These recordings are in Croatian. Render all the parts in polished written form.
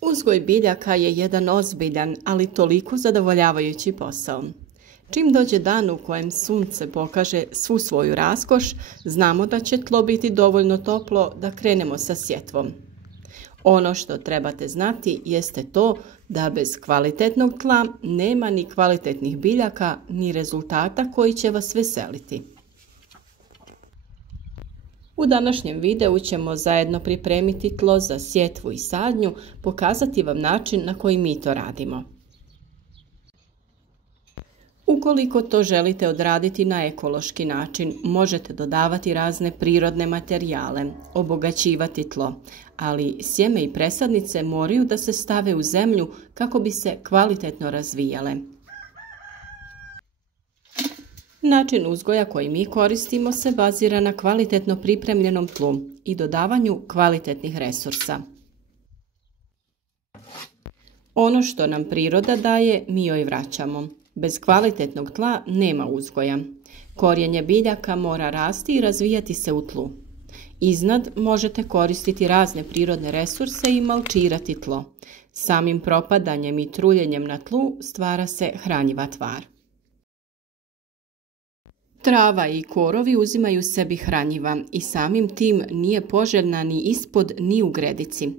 Uzgoj biljaka je jedan ozbiljan, ali toliko zadovoljavajući posao. Čim dođe dan u kojem sunce pokaže svu svoju raskoš, znamo da će tlo biti dovoljno toplo da krenemo sa sjetvom. Ono što trebate znati jeste to da bez kvalitetnog tla nema ni kvalitetnih biljaka, ni rezultata koji će vas veseliti. U današnjem videu ćemo zajedno pripremiti tlo za sjetvu i sadnju, pokazati vam način na koji mi to radimo. Ukoliko to želite odraditi na ekološki način, možete dodavati razne prirodne materijale, obogaćivati tlo, ali sjeme i presadnice moraju da se stave u zemlju kako bi se kvalitetno razvijale. Način uzgoja koji mi koristimo se bazira na kvalitetno pripremljenom tlu i dodavanju kvalitetnih resursa. Ono što nam priroda daje, mi joj vraćamo. Bez kvalitetnog tla nema uzgoja. Korijenje biljaka mora rasti i razvijati se u tlu. Iznad možete koristiti razne prirodne resurse i malčirati tlo. Samim propadanjem i truljenjem na tlu stvara se hranjiva tvar. Trava i korovi uzimaju sebi hranjiva i samim tim nije poželjna ni ispod ni u gredici.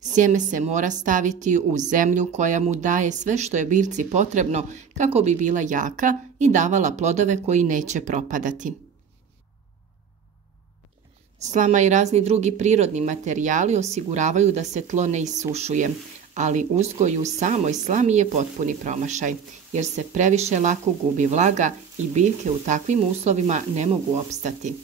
Sjeme se mora staviti u zemlju koja mu daje sve što je biljci potrebno kako bi bila jaka i davala plodove koji neće propadati. Slama i razni drugi prirodni materijali osiguravaju da se tlo ne isušuje, ali uzgoj u samoj slami je potpuni promašaj, jer se previše lako gubi vlaga i biljke u takvim uslovima ne mogu opstati.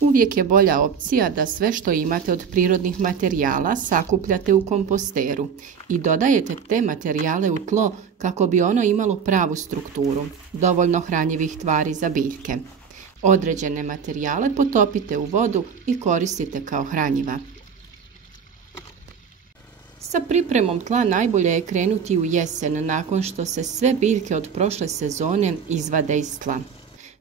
Uvijek je bolja opcija da sve što imate od prirodnih materijala sakupljate u komposteru i dodajete te materijale u tlo kako bi ono imalo pravu strukturu, dovoljno hranjivih tvari za biljke. Određene materijale potopite u vodu i koristite kao hranjiva. Sa pripremom tla najbolje je krenuti u jesen nakon što se sve biljke od prošle sezone izvade iz tla.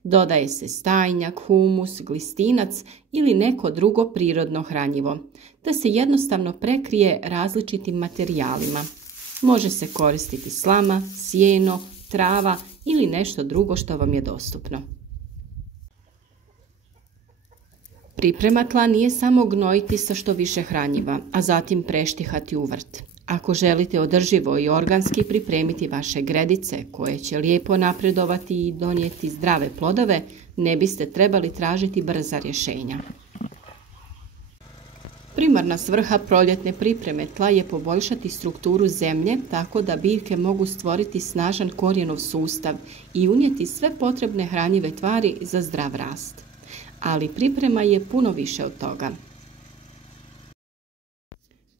Dodaje se stajnjak, humus, glistinac ili neko drugo prirodno hranjivo, da se jednostavno prekrije različitim materijalima. Može se koristiti slama, sjeno, trava ili nešto drugo što vam je dostupno. Priprema tla nije samo gnojiti sa što više hranjiva, a zatim preštihati u vrt. Ako želite održivo i organski pripremiti vaše gredice koje će lijepo napredovati i donijeti zdrave plodove, ne biste trebali tražiti brza rješenja. Primarna svrha proljetne pripreme tla je poboljšati strukturu zemlje tako da biljke mogu stvoriti snažan korijenov sustav i unijeti sve potrebne hranjive tvari za zdrav rast. Ali priprema je puno više od toga.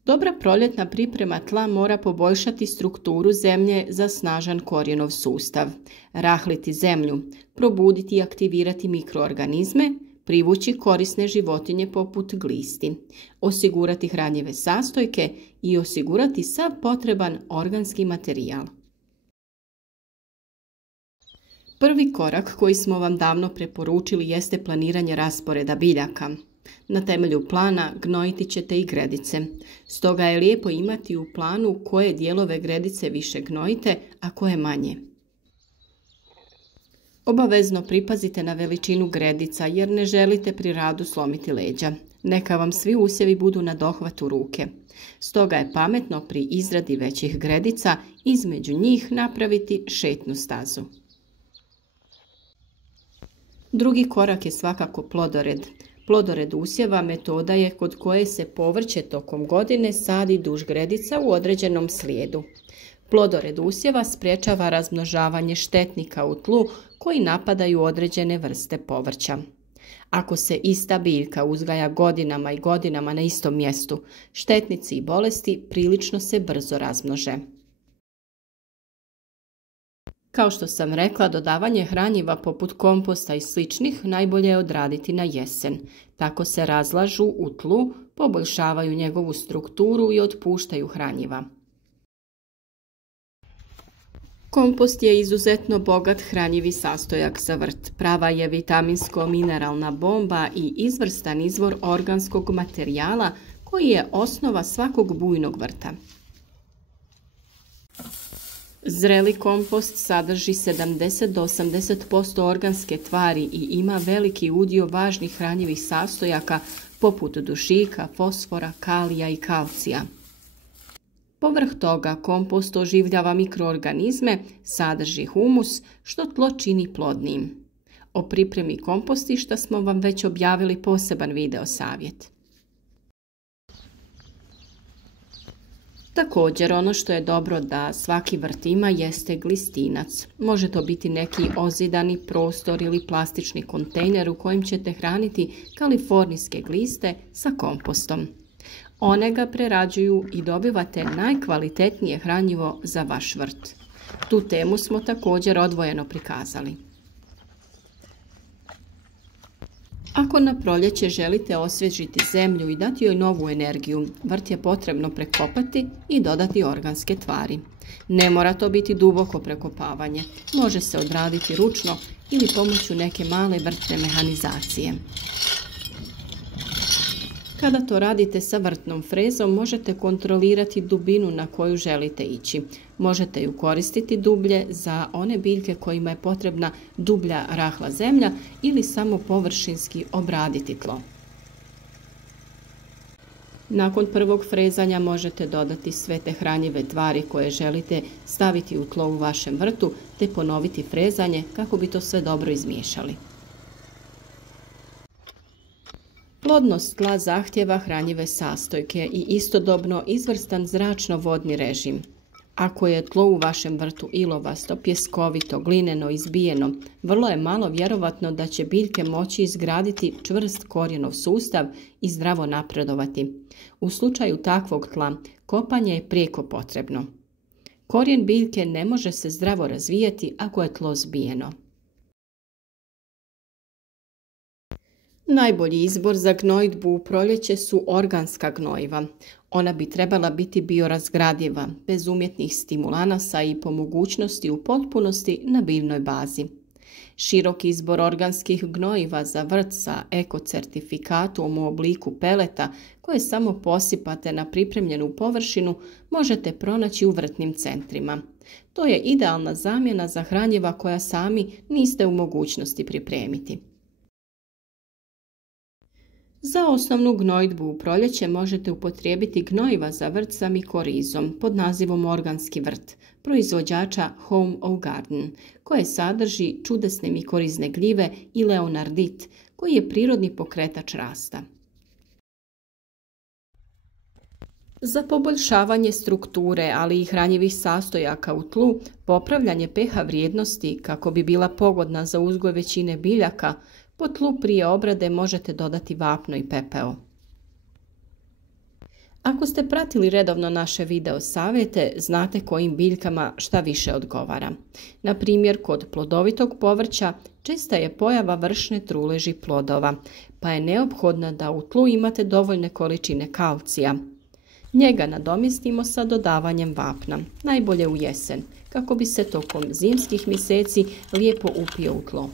Dobra proljetna priprema tla mora poboljšati strukturu zemlje za snažan korijenov sustav, rahliti zemlju, probuditi i aktivirati mikroorganizme, privući korisne životinje poput glisti, osigurati hranjive sastojke i osigurati sav potreban organski materijal. Prvi korak koji smo vam davno preporučili jeste planiranje rasporeda biljaka. Na temelju plana gnojiti ćete i gredice. Stoga je lijepo imati u planu koje dijelove gredice više gnojite, a koje manje. Obavezno pripazite na veličinu gredica jer ne želite pri radu slomiti leđa. Neka vam svi usjevi budu na dohvatu ruke. Stoga je pametno pri izradi većih gredica između njih napraviti šetnu stazu. Drugi korak je svakako plodored. Plodored usjeva metoda je kod koje se povrće tokom godine sadi duž gredica u određenom slijedu. Plodored usjeva sprječava razmnožavanje štetnika u tlu koji napadaju određene vrste povrća. Ako se ista biljka uzgaja godinama i godinama na istom mjestu, štetnici i bolesti prilično se brzo razmnože. Kao što sam rekla, dodavanje hranjiva poput komposta i sličnih najbolje je odraditi na jesen. Tako se razlažu u tlu, poboljšavaju njegovu strukturu i otpuštaju hranjiva. Kompost je izuzetno bogat hranjivi sastojak za vrt. Prava je vitaminsko-mineralna bomba i izvrstan izvor organskog materijala koji je osnova svakog bujnog vrta. Zreli kompost sadrži 70 do 80% organske tvari i ima veliki udio važnih hranjivih sastojaka poput dušika, fosfora, kalija i kalcija. Povrh toga kompost oživljava mikroorganizme, sadrži humus, što tlo čini plodnim. O pripremi kompostišta smo vam već objavili poseban video savjet. Također, ono što je dobro da svaki vrt ima jeste glistinac. Može to biti neki ozidani prostor ili plastični kontejner u kojem ćete hraniti kalifornijske gliste sa kompostom. One ga prerađuju i dobivate najkvalitetnije hranjivo za vaš vrt. Tu temu smo također odvojeno prikazali. Ako na proljeće želite osvježiti zemlju i dati joj novu energiju, vrt je potrebno prekopati i dodati organske tvari. Ne mora to biti duboko prekopavanje, može se odraditi ručno ili pomoću neke male vrtne mehanizacije. Kada to radite sa vrtnom frezom, možete kontrolirati dubinu na koju želite ići. Možete ju koristiti dublje za one biljke kojima je potrebna dublja rahla zemlja ili samo površinski obraditi tlo. Nakon prvog frezanja možete dodati sve te hranjive tvari koje želite staviti u tlo u vašem vrtu te ponoviti frezanje kako bi to sve dobro izmiješali. Plodnost tla zahtjeva hranjive sastojke i istodobno izvrstan zračno-vodni režim. Ako je tlo u vašem vrtu ilovasto, pjeskovito, glineno, izbijeno, vrlo je malo vjerovatno da će biljke moći izgraditi čvrst korijenov sustav i zdravo napredovati. U slučaju takvog tla, kopanje je prijeko potrebno. Korijen biljke ne može se zdravo razvijati ako je tlo zbijeno. Najbolji izbor za gnojidbu u proljeće su organska gnojiva. Ona bi trebala biti biorazgradiva, bez umjetnih stimulanasa i po mogućnosti u potpunosti na biljnoj bazi. Širok izbor organskih gnojiva za vrt sa ekocertifikatom u obliku peleta koje samo posipate na pripremljenu površinu možete pronaći u vrtnim centrima. To je idealna zamjena za hranjiva koja sami niste u mogućnosti pripremiti. Za osnovnu gnojidbu u proljeće možete upotrijebiti gnojiva za vrt sa mikorizom pod nazivom organski vrt, proizvođača Home of Garden, koje sadrži čudesne mikorizne gljive i leonardit, koji je prirodni pokretač rasta. Za poboljšavanje strukture, ali i hranjivih sastojaka u tlu, popravljanje pH vrijednosti kako bi bila pogodna za uzgoj većine biljaka, po tlu prije obrade možete dodati vapno i pepeo. Ako ste pratili redovno naše video savjete, znate kojim biljkama šta više odgovara. Na primjer, kod plodovitog povrća česta je pojava vršne truleži plodova, pa je neophodno da u tlu imate dovoljne količine kalcija. Njega nadomjestimo sa dodavanjem vapna, najbolje u jesen, kako bi se tokom zimskih mjeseci lijepo upio u tlo.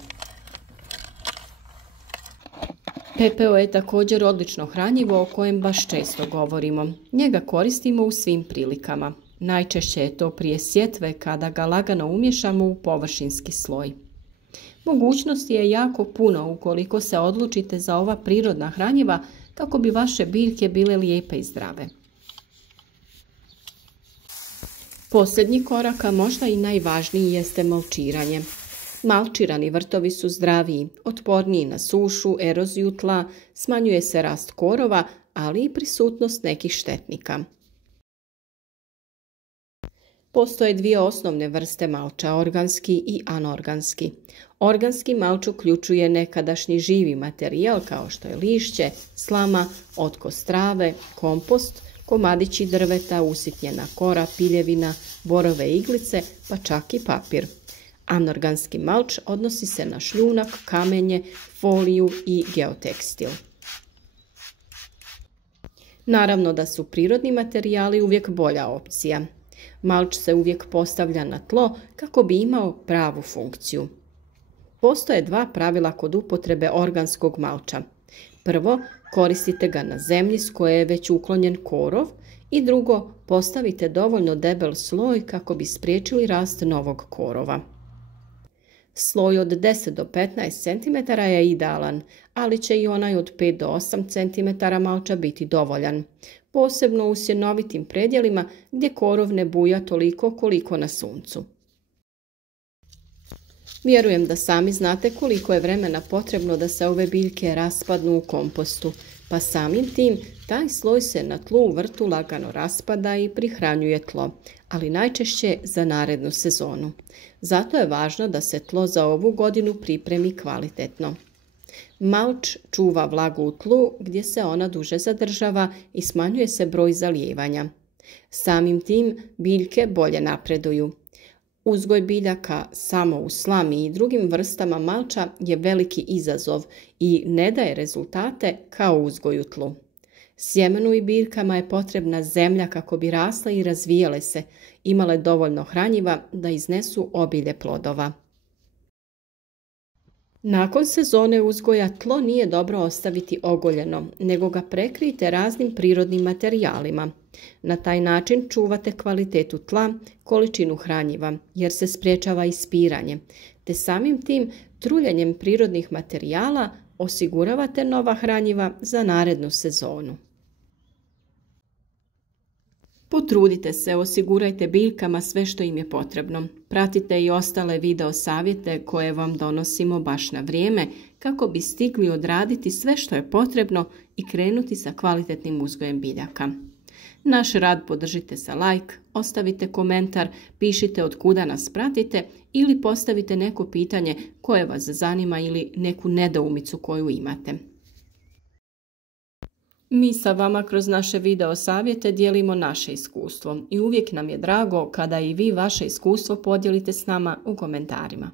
Pepeo je također odlično hranjivo o kojem baš često govorimo. Njega koristimo u svim prilikama. Najčešće je to prije sjetve kada ga lagano umješamo u površinski sloj. Mogućnosti je jako puno ukoliko se odlučite za ova prirodna hranjiva kako bi vaše biljke bile lijepe i zdrave. Posljednji korak, a možda i najvažniji, jeste malčiranje. Malčirani vrtovi su zdraviji, otporniji na sušu, eroziju tla, smanjuje se rast korova, ali i prisutnost nekih štetnika. Postoje dvije osnovne vrste malča, organski i anorganski. Organski malč uključuje nekadašnji živi materijal kao što je lišće, slama, otkos trave, kompost, komadići drveta, usitnjena kora, piljevina, borove iglice, pa čak i papir. Anorganski malč odnosi se na šljunak, kamenje, foliju i geotekstil. Naravno da su prirodni materijali uvijek bolja opcija. Malč se uvijek postavlja na tlo kako bi imao pravu funkciju. Postoje dva pravila kod upotrebe organskog malča. Prvo, koristite ga na zemlji s koje je već uklonjen korov i drugo, postavite dovoljno debel sloj kako bi spriječili rast novog korova. Sloj od 10 do 15 cm je idealan, ali će i onaj od 5 do 8 cm malča biti dovoljan, posebno u sjenovitim predjelima gdje korov ne buja toliko koliko na suncu. Vjerujem da sami znate koliko je vremena potrebno da se ove biljke raspadnu u kompostu, pa samim tim taj sloj se na tlu u vrtu lagano raspada i prihranjuje tlo, ali najčešće za narednu sezonu. Zato je važno da se tlo za ovu godinu pripremi kvalitetno. Mulch čuva vlagu u tlu gdje se ona duže zadržava i smanjuje se broj zalijevanja. Samim tim biljke bolje napreduju. Uzgoj biljaka samo u slami i drugim vrstama malča je veliki izazov i ne daje rezultate kao uzgoj u tlu. Sjemenu i biljkama je potrebna zemlja kako bi rasle i razvijale se, imale dovoljno hranjiva da iznesu obilje plodova. Nakon sezone uzgoja tlo nije dobro ostaviti ogoljeno, nego ga prekrijte raznim prirodnim materijalima. Na taj način čuvate kvalitetu tla, količinu hranjiva, jer se sprječava ispiranje, te samim tim truljenjem prirodnih materijala osiguravate nova hranjiva za narednu sezonu. Potrudite se, osigurajte biljkama sve što im je potrebno. Pratite i ostale video savjete koje vam donosimo baš na vrijeme kako bi stigli odraditi sve što je potrebno i krenuti sa kvalitetnim uzgojem biljaka. Naš rad podržite sa like, ostavite komentar, pišite od kuda nas pratite ili postavite neko pitanje koje vas zanima ili neku nedoumicu koju imate. Mi sa vama kroz naše video savjete dijelimo naše iskustvo i uvijek nam je drago kada i vi vaše iskustvo podijelite s nama u komentarima.